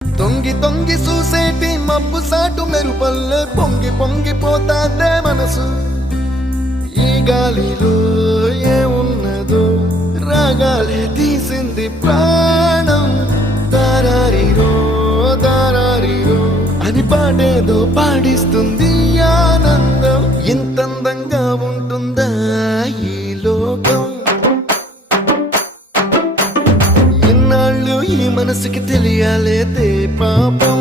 తొంగి తొంగి చూసేటి మబ్బు సాటు మెరుపల్లె పొంగి పొంగిపోతాదే మనసు. ఈ గాలిలో ఏమున్నదో రాగాలే తీసింది ప్రాణం. దారారిరో దారారిరో అని పాడేదో పాడిస్తుంది ఆనందం. ఇంతందంగా ఉంటుందా ఈ లోకం? ఇన్నాళ్ళు ఈ మనసుకి తెలియాలేదే పాపం.